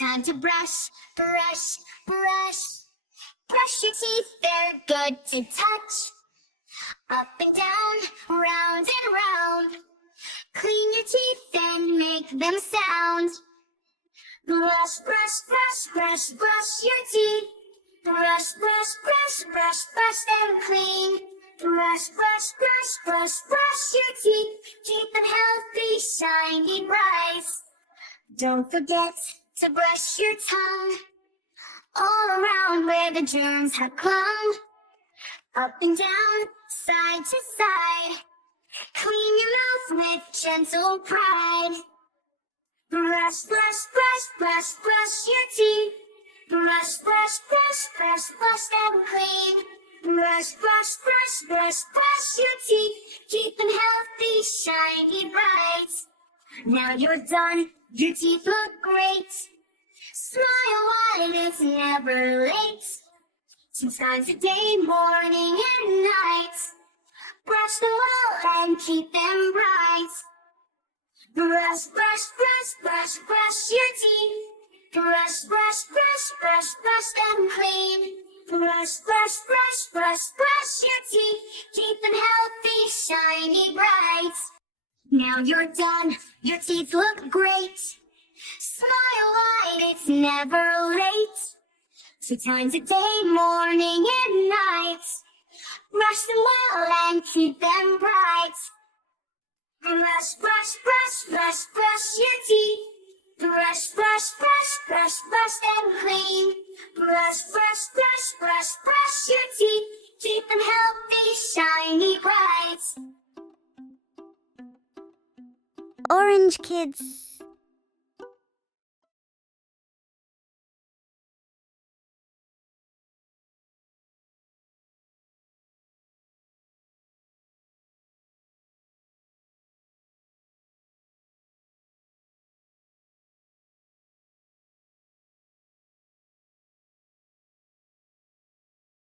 time to brush, brush, brush. Brush your teeth, they're good to touch. Up and down, round and round. Clean your teeth and make them sound. Brush, brush, brush, brush, brush your teeth. Brush, brush, brush, brush, brush them clean. Brush, brush, brush, brush, brush your teeth. Keep them healthy, shiny, bright. Don't forget to brush your tongue all around where the germs have clung. Up and down, side to side. Clean your mouth with gentle pride. Brush, brush, brush, brush, brush your teeth. Brush, brush, brush, brush, brush them clean. Brush, brush, brush, brush, brush your teeth. Keep them healthy, shiny, bright. Now you're done, your teeth look great. Smile while it's never late. 2 times a day, morning and night. Brush them well and keep them bright. Brush, brush, brush, brush, brush your teeth. Brush, brush, brush, brush, brush them clean. Brush, brush, brush, brush, brush your teeth. Keep them healthy, shiny, bright. Now you're done, your teeth look great. Smile while it's never late. 2 times a day, morning and night. Brush them well and keep them bright. Brush, brush, brush, brush, brush your teeth. Brush, brush, brush, brush, brush them clean. Brush, brush, brush, brush, brush your teeth. Keep them healthy, shiny, bright. Orange Kids.